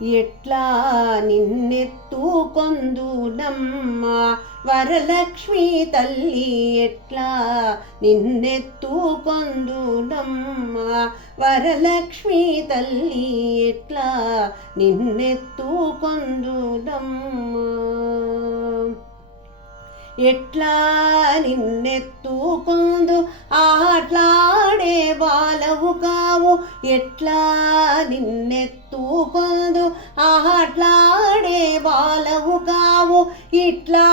ఎట్లా నిన్నెత్తుకొందునమ్మ వరలక్ష్మీ తల్లి ఎట్లా నిన్నెత్తుకొందునమ్మ వరలక్ష్మీ తల్లి ఎట్లా నిన్నెత్తుకొందునమ్మ ఎట్లా నిన్నెత్తుకొందు ఆట్లాడే బాలవు కావు ఎట్లా నిన్నెత్తుకొందు ఆట్లాడే బాలవు కావు ఇట్లా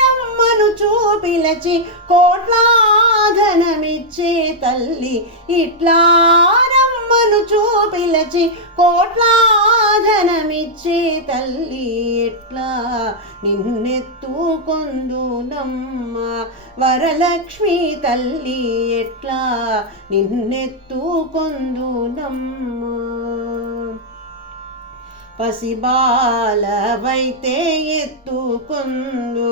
రమ్మను చూపిలచి కోట్లాధనమిచ్చే తల్లి ఇట్లా రమ్మను చూపిలచి కోట్లాధనమిచ్చే తల్లి ఎట్లా నిన్నెత్తుకొందునమ్మ వరలక్ష్మీ తల్లి ఎట్లా నిన్నెత్తుకొందునమ్మ పసిబాలవైతే ఎత్తుకొందు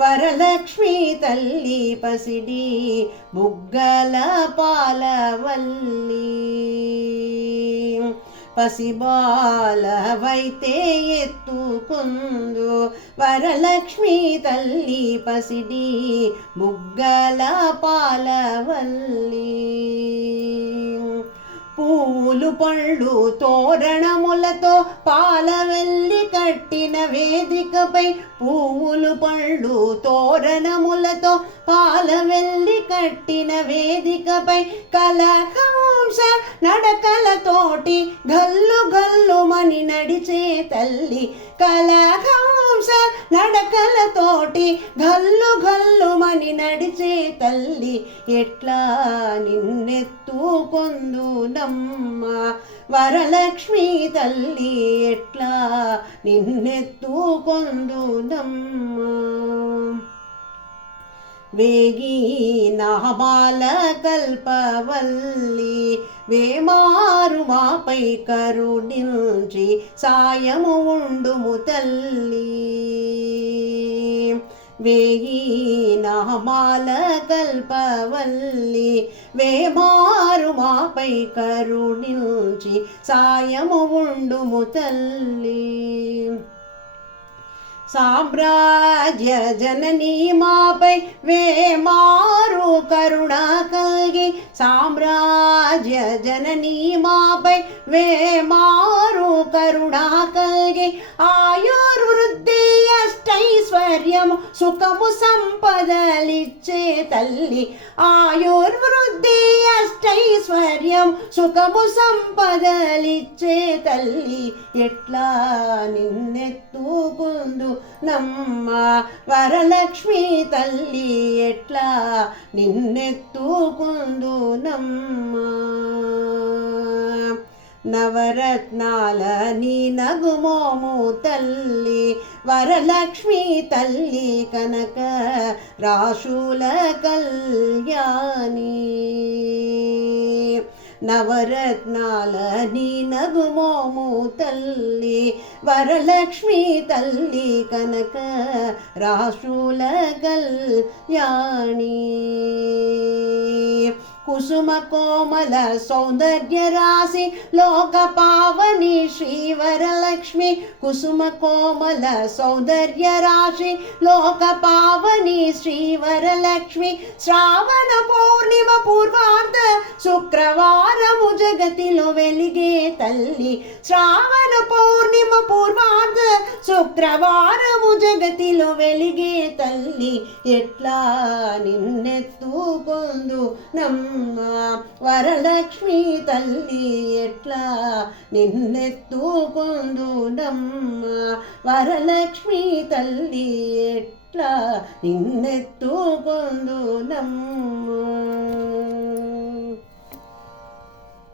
వరలక్ష్మీ తల్లి పసిడి బుగ్గల పాలవల్లి పసిబాలవైతే ఎత్తుకొందు వరలక్ష్మీ తల్లి పసిడి బుగ్గల పాలవల్లి పూలు పళ్ళు తోరణములతో పాలవెల్లి కట్టిన వేదికపై పూలు పళ్ళు తోరణములతో పాలవెల్లి కట్టిన వేదికపై కలహంస నడకలతోటి గల్లు గల్లుమని నడిచే తల్లి కలహంస నడకలతోటి గల్లు గల్లుమని నడిచే తల్లి ఎట్లా నిన్నెత్తుకొందునమ్మ వరలక్ష్మీ తల్లి ఎట్లా నిన్నెత్తుకొందునమ్మ వేగి నామాల కల్పవల్లి వేమారు మాపై కరుణించి సాయము ఉండుము తల్లి వేయి నామాల కల్పవల్లి వేమారు మాపై కరుణించి సాయము ఉండుము తల్లి సామ్రాజ్య జననీ మాపై వేమారు కరుణ కలిగి సామ్రాజ్య జననీ మాపై వేమారు కరుణ కలిగి ఆయుర్వృద్ధి అష్టైశ్వర్యము సుఖము సంపదలిచ్చే తల్లి ఆయుర్వృద్ధి అష్టైశ్వర్యం సుఖము సంపదలిచ్చే తల్లి ఎట్లా నిన్నెత్తుకొందు నమ్మ వరలక్ష్మీ తల్లి ఎట్లా నిన్నెత్తుకొందునమ్మ నవరత్నాల నీ నగుమోము తల్లి వరలక్ష్మీ తల్లి కనక రాశుల కళ్యాణి నవరత్నాల నీ నగుమోము తల్లి వరలక్ష్మీ తల్లి కనక రాశుల కళ్యాణి కుసుమ కోమల సౌందర్య రాశి లోక పావని శ్రీ వరలక్ష్మి కుసుమ కోమల సౌందర్య రాశి లోక పావని శ్రీ వరలక్ష్మి శ్రావణ పౌర్ణిమ పూర్వార్ధ శుక్రవారము జగతిలో వెలిగే తల్లి శ్రావణ పౌర్ణిమ పూర్వార్ధ శుక్రవారము జగతిలో వెలిగే తల్లి ఎట్లా నిన్నెత్తుకొందు నమ్మ వరలక్ష్మీ తల్లి ఎట్లా నిన్నెత్తుకొందునమ్మ వరలక్ష్మీ తల్లి ఎట్లా నిన్నెత్తుకొందునమ్మ